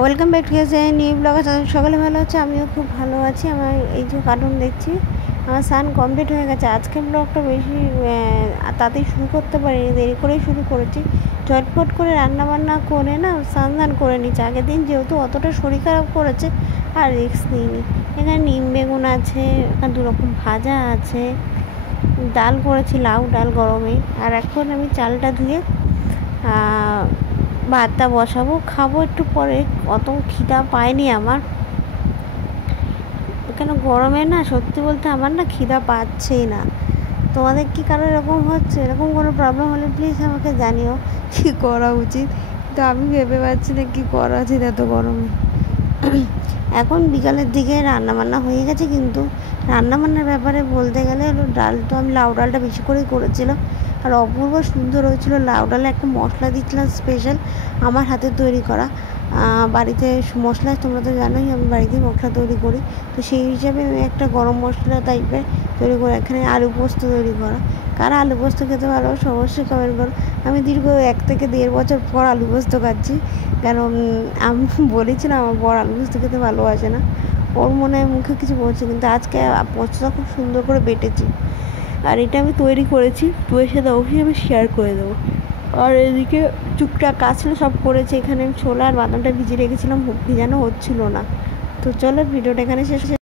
Welcome back to new blog. সকালে ভালো আছে, আমিও খুব ভালো আছি। আমার এই যে কার্টুন দেখছি, আমার স্নান কমপ্লিট হয়ে গেছে। আজকের ব্লগটা বেশি তাতেই শুরু করতে পারিনি, দেরি করেই শুরু করেছি। ঝটফট করে রান্নাবান্না করে না স্নান করে নিচ্ছি। আগের দিন যেহেতু অতটা শরীর খারাপ করেছে আর রিস্ক নিইনি। এখানে নিম বেগুন আছে, এখানে দুরকম ভাজা আছে, ডাল করেছি, লাউ ডাল গরমে। আর এখন আমি চালটা ধুয়ে ভাতটা বসাবো, খাবো একটু পরে। অত খিদা পায়নি আমার, কেন গরমে না সত্যি বলতে আমার না খিদা পাচ্ছেই না। তোমাদের কি কারো এরকম হচ্ছে? এরকম কোনো প্রবলেম হলে প্লিজ আমাকে জানিও কী করা উচিত। কিন্তু আমি ভেবে পাচ্ছি না কী করা উচিত এত গরমে। এখন বিকালের দিকে রান্নাবান্না হয়ে গেছে, কিন্তু রান্নাবান্নার ব্যাপারে বলতে গেলে ডাল তো আমি লাউ ডালটা বেশি করেই করেছিলাম, আর অপূর্ব সুন্দর হয়েছিল। লাউ ডালে একটা মশলা দিচ্ছিলাম স্পেশাল, আমার হাতে তৈরি করা। বাড়িতে মশলা তোমরা তো জানোই, আমি বাড়িতেই মশলা তৈরি করি। তো সেই হিসাবে আমি একটা গরম মশলা টাইপের তৈরি করে, এখানে আলু পোস্ত তৈরি করা। কারা আলু পোস্ত খেতে ভালোবাসো অবশ্যই কমেন্ট করো। আমি দীর্ঘ 1 থেকে 1.5 বছর পর আলু পোস্ত খাচ্ছি, কারণ আমি বলেছিলাম আমার বর আলু পোস্ত খেতে ভালোবাসে না, ওর মনে হয় মুখে কিছু বলছে, কিন্তু আজকে পোস্তটা খুব সুন্দর করে বেটেছি। আর এটা আমি তৈরি করেছি, তুয়ের সাথে অবশ্যই আমি শেয়ার করে দেবো। আর এদিকে টুকটাক কাজ ছিল সব করেছি। এখানে আমি ছোলা আর বাদামটা ভিজিয়ে রেখেছিলাম, ভিজানো হচ্ছিল না। তো চলো ভিডিওটা এখানে শেষ।